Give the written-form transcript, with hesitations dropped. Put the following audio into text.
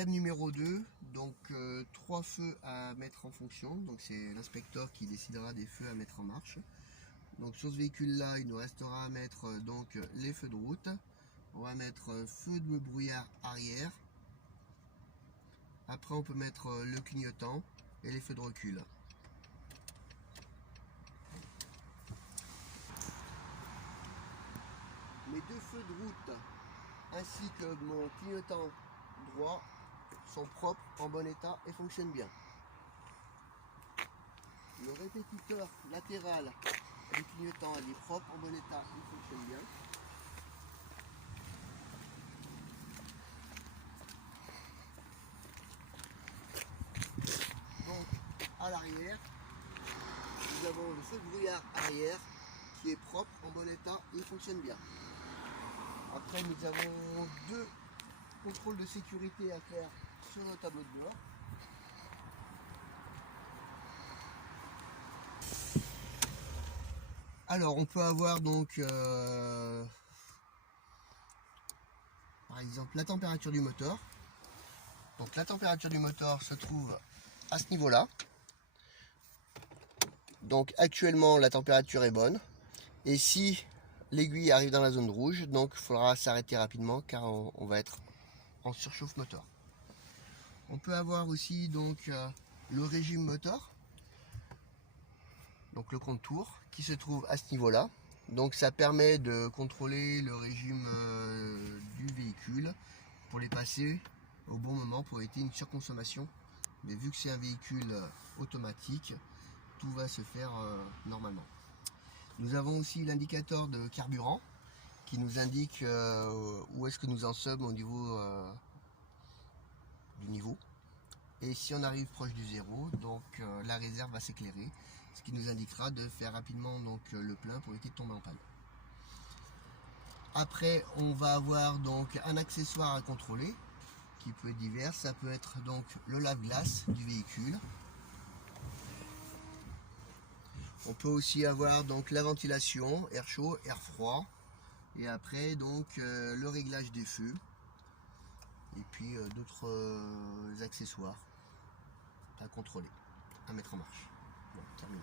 Thème numéro 2, donc 3 feux à mettre en fonction, donc c'est l'inspecteur qui décidera des feux à mettre en marche. Donc sur ce véhicule là, il nous restera à mettre donc les feux de route, on va mettre feu de brouillard arrière, après on peut mettre le clignotant et les feux de recul. Mes deux feux de route ainsi que mon clignotant droit sont propres, en bon état et fonctionnent bien. Le répétiteur latéral du clignotant est propre, en bon état, il fonctionne bien. Donc à l'arrière, nous avons le feu de brouillard arrière qui est propre, en bon état, il fonctionne bien. Après nous avons deux contrôles de sécurité à faire sur notre tableau de bord. Alors on peut avoir donc par exemple la température du moteur. Donc la température du moteur se trouve à ce niveau là. Donc actuellement la température est bonne. Et si l'aiguille arrive dans la zone rouge, donc il faudra s'arrêter rapidement car on va être en surchauffe moteur. On peut avoir aussi donc le régime moteur, donc le contour qui se trouve à ce niveau là. Donc ça permet de contrôler le régime du véhicule pour les passer au bon moment pour éviter une surconsommation. Mais vu que c'est un véhicule automatique, tout va se faire normalement. Nous avons aussi l'indicateur de carburant qui nous indique où est-ce que nous en sommes au niveau du niveau. Et si on arrive proche du zéro, donc la réserve va s'éclairer, ce qui nous indiquera de faire rapidement donc le plein pour éviter de tomber en panne. Après, on va avoir donc un accessoire à contrôler qui peut être divers. Ça peut être donc le lave-glace du véhicule. On peut aussi avoir donc la ventilation, air chaud, air froid. Et après donc le réglage des feux. Et puis d'autres accessoires à contrôler, à mettre en marche. Bon, terminé.